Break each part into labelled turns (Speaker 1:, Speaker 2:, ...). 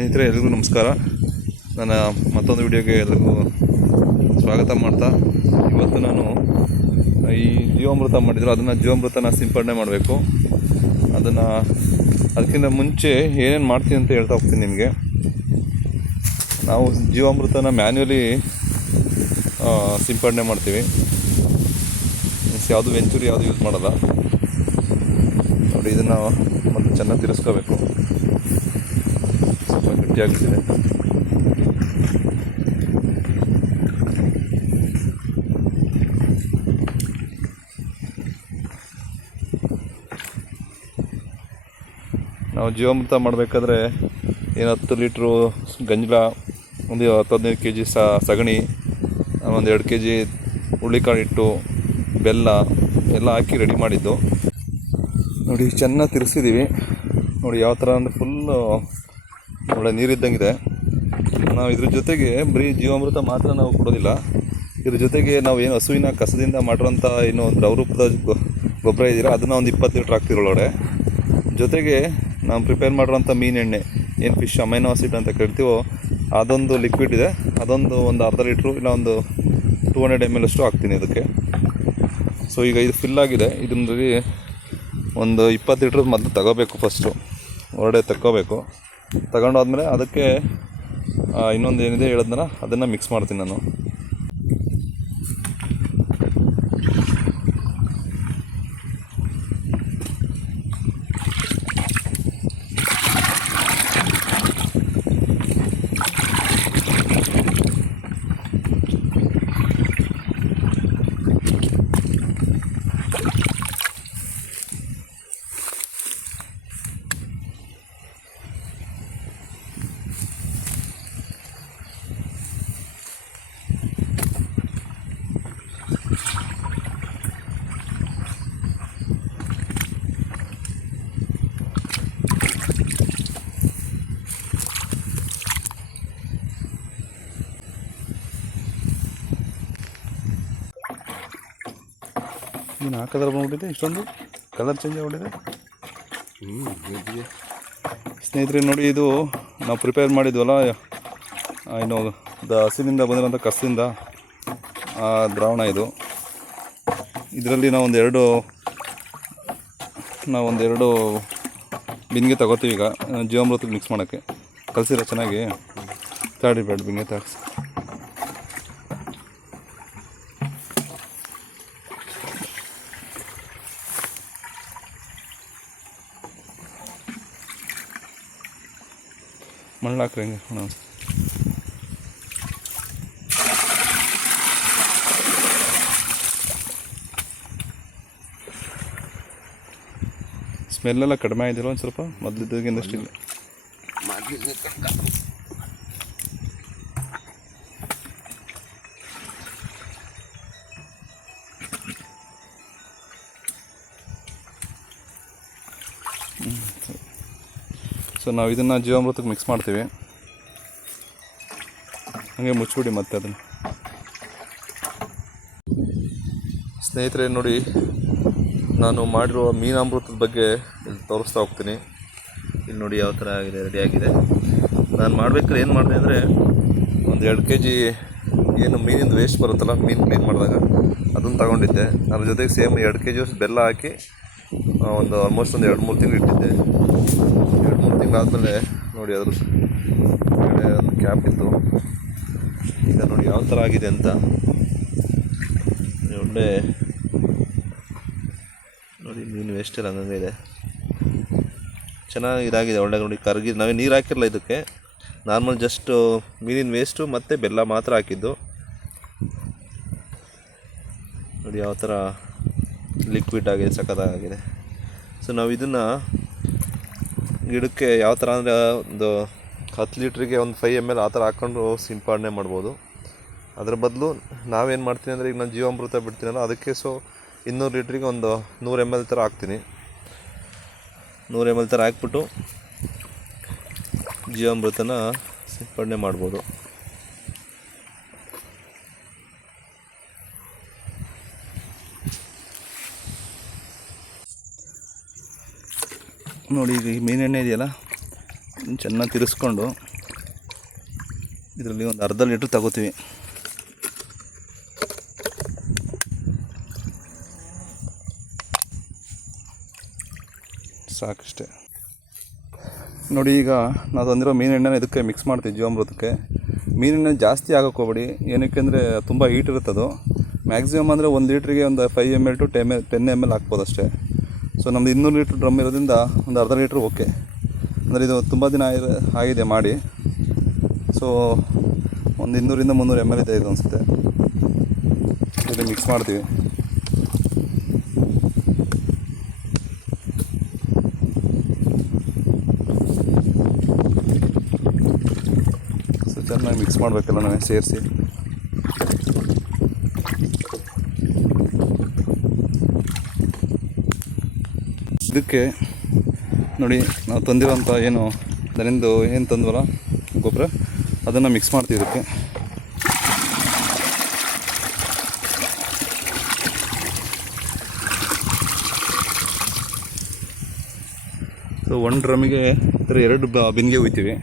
Speaker 1: ಸ್ನೇಹಿತರೆ, ಎಲ್ರಿಗೂ ನಮಸ್ಕಾರ. ನನ್ನ ಮತ್ತೊಂದು ವಿಡಿಯೋಗೆ ಎಲ್ರಿಗೂ ಸ್ವಾಗತ ಮಾಡ್ತಾ. ಇವತ್ತು ನಾನು ಈ ಜೀವಾಮೃತ ಮಾಡಿದ್ರು. ಅದನ್ನು ಜೀವಾಮೃತನ ಸಿಂಪಡಣೆ ಮಾಡಬೇಕು. ಅದನ್ನು ಅದಕ್ಕಿಂತ ಮುಂಚೆ ಏನೇನು ಮಾಡ್ತೀನಿ ಅಂತ ಹೇಳ್ತಾ ಹೋಗ್ತೀನಿ ನಿಮಗೆ. ನಾವು ಜೀವಾಮೃತನ ಮ್ಯಾನ್ಯಲಿ ಸಿಂಪಡಣೆ ಮಾಡ್ತೀವಿ. ಮೀನ್ಸ್ ಯಾವುದು ವೆಂಚೂರಿ ಯಾವುದು ಯೂಸ್ ಮಾಡೋಲ್ಲ. ನೋಡಿ, ಇದನ್ನು ಮೊದಲು ಚೆನ್ನಾಗಿ ತಿರ್ಸ್ಕೋಬೇಕು. ಗಟ್ಟಿಯಾಗ್ತಿದೆ ನಾವು ಜೀವಾಮೃತ ಮಾಡಬೇಕಾದ್ರೆ ಏನು ಹತ್ತು ಲೀಟ್ರು ಗಂಜಲ, ಒಂದು ಹತ್ತು ಹದಿನೈದು ಕೆ ಜಿ ಸಗಣಿ, ಒಂದು ಎರಡು ಕೆ ಜಿ ಹುಳ್ಳಿಕಾಳು ಇಟ್ಟು ಬೆಲ್ಲ ಎಲ್ಲ ಹಾಕಿ ರೆಡಿ ಮಾಡಿದ್ದು. ನೋಡಿ ಚೆನ್ನಾಗಿ ತಿರ್ಸಿದ್ದೀವಿ ನೋಡಿ, ಯಾವ ಥರ ಅಂದರೆ ಫುಲ್ಲು ಒಳ್ಳೆ ನೀರಿದ್ದಂಗಿದೆ. ನಾವು ಇದ್ರ ಜೊತೆಗೆ ಬರೀ ಜೀವಾಮೃತ ಮಾತ್ರ ನಾವು ಕೊಡೋದಿಲ್ಲ. ಇದ್ರ ಜೊತೆಗೆ ನಾವು ಏನು ಹಸುವಿನ ಕಸದಿಂದ ಮಾಡಿರೋಂಥ ಏನು ದ್ರವರೂಪದ ಗೊಬ್ಬರ ಇದೆಯಲ್ಲ, ಅದನ್ನು ಒಂದು ಇಪ್ಪತ್ತು ಲೀಟ್ರ್ ಹಾಕ್ತಿರೋ ಒಳಗಡೆ ಜೊತೆಗೆ ನಾವು ಪ್ರಿಪೇರ್ ಮಾಡಿರೋಂಥ ಎಣ್ಣೆ, ಏನು ಫಿಶ್ ಅಮೈನೋ ಆಸಿಡ್ ಅಂತ ಕರಿತೀವೋ, ಅದೊಂದು ಲಿಕ್ವಿಡ್ ಇದೆ. ಅದೊಂದು ಒಂದು ಅರ್ಧ ಲೀಟ್ರು ಇಲ್ಲ ಒಂದು ಟೂ ಹಂಡ್ರೆಡ್ ಎಂ ಎಲ್ ಅಷ್ಟು ಹಾಕ್ತೀನಿ ಇದಕ್ಕೆ. ಸೊ ಈಗ ಇದು ಫಿಲ್ ಆಗಿದೆ. ಇದರಲ್ಲಿ ಒಂದು ಇಪ್ಪತ್ತು ಲೀಟ್ರ್ ಮೊದಲು ತಗೋಬೇಕು ಫಸ್ಟು ಹೊರಡೆ ತಗೋಬೇಕು ತಗೊಂಡಾದ್ಮೇಲೆ ಅದಕ್ಕೆ ಇನ್ನೊಂದು ಏನಿದೆ ಹೇಳಿದ್ನಲ್ಲ ಅದನ್ನು ಮಿಕ್ಸ್ ಮಾಡ್ತೀನಿ ನಾನು. ನೀನು ಹಾಕೋದ್ರ ಬಂದ್ಬಿಟ್ಟಿದೆ, ಇಷ್ಟೊಂದು? ಕಲರ್ ಚೇಂಜ್ ಆಗ್ಬಿಟ್ಟಿದೆ. ಸ್ನೇಹಿತರೆ, ನೋಡಿ, ಇದು ನಾವು ಪ್ರಿಪೇರ್ ಮಾಡಿದ್ವಲ್ಲ ಏನು ದ ಹಸಿನಿಂದ ಬಂದಿರೋಂಥ ಕಸದಿಂದ, ಆ ದ್ರಾವಣ ಇದು. ಇದರಲ್ಲಿ ನಾವೊಂದು ಎರಡು ನಾವೊಂದೆರಡು ಬಿನ್ಗೆ ತಗೋತೀವಿ ಈಗ, ಜೀವಾಮೃತಕ್ಕೆ ಮಿಕ್ಸ್ ಮಾಡೋಕ್ಕೆ. ಕಲಸಿರೋ ಚೆನ್ನಾಗಿ. ತಾಡಿ ಬೇಡ ಬಿನ್ಗೆ ತಾಕ್ಸಿ ಮಣ್ಣು ಹಾಕ್ರಿ ಹಣ ಸ್ಮೆಲ್ಲೆಲ್ಲ ಕಡಿಮೆ ಆಗಿದಿಲ್ಲ ಒಂದು ಸ್ವಲ್ಪ? ಮೊದಲಿದ್ದಾಗಿಂದ ಸೊ ನಾವು ಇದನ್ನು ಜೀವಾಮೃತಕ್ಕೆ ಮಿಕ್ಸ್ ಮಾಡ್ತೀವಿ. ಹಾಗೆ ಮುಚ್ಚಿಬಿಡಿ ಮತ್ತೆ ಅದನ್ನು. ಸ್ನೇಹಿತರೆ, ನೋಡಿ, ನಾನು ಮಾಡಿರುವ ಮೀನಾಮೃತದ ಬಗ್ಗೆ ಇಲ್ಲಿ ತೋರಿಸ್ತಾ ಹೋಗ್ತೀನಿ. ಇಲ್ಲಿ ನೋಡಿ ಯಾವ ಥರ ಆಗಿದೆ ರೆಡಿಯಾಗಿದೆ ನಾನು ಮಾಡ್ಬೇಕಾದ್ರೆ ಏನು ಮಾಡಿದೆ ಅಂದರೆ, ಒಂದು ಎರಡು ಕೆ ಜಿ ಏನು ಮೀನಿಂದ ವೇಸ್ಟ್ ಬರುತ್ತಲ್ಲ, ಮೀನು ಕ್ಲೀನ್ ಮಾಡಿದಾಗ, ಅದನ್ನು ತಗೊಂಡಿದ್ದೆ. ಅದ್ರ ಜೊತೆಗೆ ಸೇಮ್ ಎರಡು ಕೆ ಜಿ ಬೆಲ್ಲ ಹಾಕಿ ಒಂದು ಆಲ್ಮೋಸ್ಟ್ ಒಂದು ಎರಡು ಮೂರು ತಿಂಗಳು ಇಟ್ಟಿದ್ದೆ. ಎರಡು ಮೂರು ತಿಂಗಳಾದಮೇಲೆ ನೋಡಿ ಅದ್ರ ಕಡೆ ಒಂದು ಕ್ಯಾಪ್ ಇತ್ತು. ಈಗ ನೋಡಿ ಯಾವ ಥರ ಆಗಿದೆ ಅಂತ. ಒಳ್ಳೆ ನೋಡಿ ಮೀನು ವೇಸ್ಟ್ ಇಲ್ಲ ಇದೆ. ಚೆನ್ನಾಗಿ ಇದಾಗಿದೆ ಒಳ್ಳೆ ನೋಡಿ ಕರಗಿ ನಾವೇ ನೀರು ಹಾಕಿರಲ್ಲ ಇದಕ್ಕೆ. ನಾರ್ಮಲ್ ಜಸ್ಟು ಮೀನಿನ ವೇಸ್ಟು ಮತ್ತು ಬೆಲ್ಲ ಮಾತ್ರ ಹಾಕಿದ್ದು. ನೋಡಿ ಯಾವ ಥರ ಲಿಕ್ವಿಡ್ ಆಗಿದೆ ಸಖತ್ತಾಗಿದೆ. ಸೊ ನಾವು ಇದನ್ನು ಗಿಡಕ್ಕೆ ಯಾವ ಥರ ಅಂದರೆ ಒಂದು ಹತ್ತು ಲೀಟ್ರಿಗೆ ಒಂದು ಫೈವ್ ಎಂ ಎಲ್ ಆ ಥರ ಹಾಕ್ಕೊಂಡು ಸಿಂಪಡಣೆ ಮಾಡ್ಬೋದು. ಅದರ ಬದಲು ನಾವೇನು ಮಾಡ್ತೀನಿ ಅಂದರೆ ಈಗ ನಾನು ಜೀವಾಮೃತ ಬಿಡ್ತೀನಲ್ಲ, ಅದಕ್ಕೆ ಸೊ ಇನ್ನೂರು ಲೀಟ್ರಿಗೆ ಒಂದು ನೂರು ಎಂ ಎಲ್ ಥರ ಹಾಕ್ತೀನಿ. ನೂರು ಎಂ ಎಲ್ ಥರ ಹಾಕ್ಬಿಟ್ಟು ಜೀವಾಮೃತನ ಸಿಂಪಡಣೆ ಮಾಡ್ಬೋದು. ನೋಡಿ ಈಗ ಈ ಮೀನೆಣ್ಣೆ ಇದೆಯಲ್ಲ? ಚೆನ್ನಾಗಿ ತಿರ್ಸ್ಕೊಂಡು ಇದರಲ್ಲಿ ಒಂದು ಅರ್ಧ ಲೀಟ್ರ್ ತಗೋತೀವಿ. ಸಾಕಷ್ಟೇ. ನೋಡಿ, ಈಗ ನಾವು ತಂದಿರೋ ಮೀನೆಣ್ಣೆನ ಇದಕ್ಕೆ ಮಿಕ್ಸ್ ಮಾಡ್ತೀವಿ ಜೀವಾಮೃತಕ್ಕೆ. ಮೀನೆಣ್ಣೆ ಜಾಸ್ತಿ ಹಾಕಕ್ಕೆ ಹೋಗ್ಬೇಡಿ. ಏನಕ್ಕೆ ಅಂದರೆ ತುಂಬ ಹೀಟ್ ಇರುತ್ತೆ ಅದು ಮ್ಯಾಕ್ಸಿಮಮ್ ಅಂದರೆ ಒಂದು ಲೀಟ್ರಿಗೆ ಒಂದು five M L to ten ten M L ಹಾಕ್ಬೋದು ಅಷ್ಟೇ ಸೊ ನಮ್ಮದು ಇನ್ನೂರು ಲೀಟ್ರ್ ಡ್ರಮ್ ಇರೋದ್ರಿಂದ ಒಂದು ಅರ್ಧ ಲೀಟ್ರ್ ಓಕೆ ಅಂದರೆ ಇದು ತುಂಬ ದಿನ ಆಗಿದೆ ಆಗಿದೆ ಮಾಡಿ. ಸೊ ಒಂದು ಇನ್ನೂರಿಂದ ಮುನ್ನೂರು ಎಂ ಎಲ್ ಇದೆ ಇದು ಅನಿಸುತ್ತೆ. ಇದು ಮಿಕ್ಸ್ ಮಾಡ್ತೀವಿ. ಸೊ ಚೆನ್ನಾಗಿ ಮಿಕ್ಸ್ ಮಾಡಬೇಕಲ್ಲ ನಾವೇ ಸೇರಿಸಿ. ಇದಕ್ಕೆ ನೋಡಿ, ನಾವು ತಂದಿರೋಂಥ ಏನು ಅದರಿಂದ ಏನು ತಂದ್ವಲ್ಲ, ಗೊಬ್ಬರ, ಅದನ್ನು ಮಿಕ್ಸ್ ಮಾಡ್ತೀವಿ ಇದಕ್ಕೆ. ಸೊ ಒನ್ ಡ್ರಮ್ಮಿಗೆ ಥರ ಎರಡು ಬಿನ್ಗೆ ಹೋಯ್ತೀವಿ.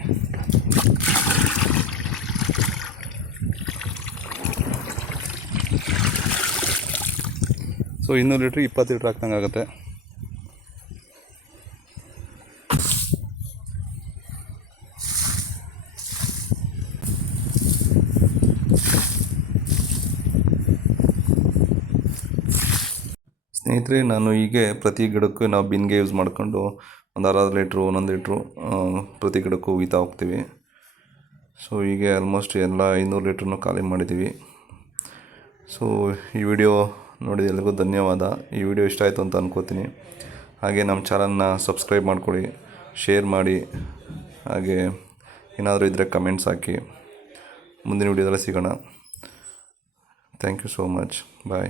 Speaker 1: ಸೊ ಇನ್ನೂರು ಲೀಟ್ರ್ ಇಪ್ಪತ್ತು ಲೀಟ್ರ್ ಹಾಕ್ದಂಗೆ ಆಗುತ್ತೆ ಸ್ನೇಹಿತರೆ ನಾನು ಹೀಗೆ ಪ್ರತಿ ಗಿಡಕ್ಕೂ ನಾವು ಬಿನ್ಗೆ ಯೂಸ್ ಮಾಡಿಕೊಂಡು ಒಂದು ಅರ್ಧ ಲೀಟ್ರು, ಒಂದೊಂದು ಲೀಟ್ರು ಪ್ರತಿ ಗಿಡಕ್ಕೂ ಹುಯ್ತಾ ಹೋಗ್ತೀವಿ. ಸೊ ಹೀಗೆ ಆಲ್ಮೋಸ್ಟ್ ಎಲ್ಲ ಐನೂರು ಲೀಟ್ರನ್ನು ಖಾಲಿ ಮಾಡಿದ್ದೀವಿ. ಸೊ ಈ ವಿಡಿಯೋ ನೋಡಿದ ಎಲ್ರಿಗೂ ಧನ್ಯವಾದ. ಈ ವಿಡಿಯೋ ಇಷ್ಟ ಆಯಿತು ಅಂತ ಅನ್ಕೋತೀನಿ. ಹಾಗೆ ನಮ್ಮ ಚಾನಲ್ನ ಸಬ್ಸ್ಕ್ರೈಬ್ ಮಾಡ್ಕೊಳ್ಳಿ ಶೇರ್ ಮಾಡಿ, ಹಾಗೆ ಏನಾದರೂ ಇದ್ದರೆ ಕಮೆಂಟ್ಸ್ ಹಾಕಿ. ಮುಂದಿನ ವಿಡಿಯೋದಲ್ಲಿ ಸಿಗೋಣ. Thank you so much bye